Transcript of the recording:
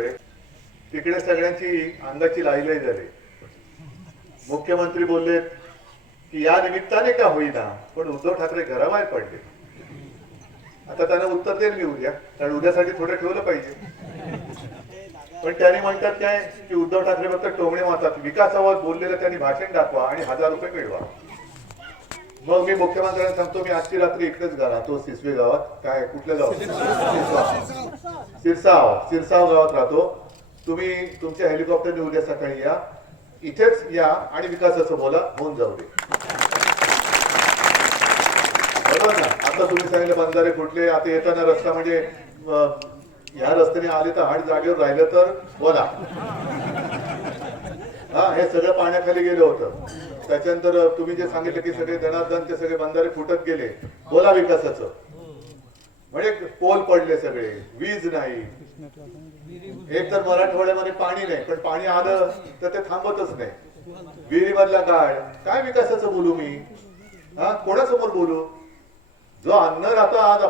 होतोय तिकडे सगळ्यांची अंगाची लाईलाई झाली. मुख्यमंत्री बोलले की या निमित्ताने का होईना पण उद्धव ठाकरे घराबाहेर पडले. आता त्यांना उत्तर देईल मी उद्या कारण उद्यासाठी थोडं ठेवलं पाहिजे. पण त्यांनी म्हणतात काय की उद्धव ठाकरे फक्त टोमणे मारतात. विकासावर बोललेलं त्यांनी भाषण दाखवा आणि हजार रुपये मिळवा. मग मी मुख्यमंत्र्यांना सांगतो मी आजची रात्री इकडेच गा राहतो सिसवे गावात. काय कुठल्या गावात? सिरसाव. सिरसाव. गावात राहतो. तुम्ही तुमच्या हेलिकॉप्टरने उद्या सकाळी या. इथेच या आणि विकासाचं बोला होऊन जाऊ दे. बरोबर ना? आता तुम्ही सांगितलं बंधारे कुठले आता येताना रस्ता म्हणजे ह्या रस्त्याने आले तर हाड जागेवर राहिलं तर बोला. हा हे सगळं पाण्याखाली गेलं होतं. त्याच्यानंतर तुम्ही जे सांगितलं की सगळे धनार्दन ते सगळे बंधारे फुटत गेले. बोला विकासाचं. म्हणजे पोल पडले सगळे वीज नाही. एक तर मराठवाड्यामध्ये पाणी नाही पण पाणी आलं तर ते थांबतच नाही. विहिरीमधला गाळ काय विकासाचं बोलू मी? हा कोणासमोर बोलू? जो अन्न राहतो आज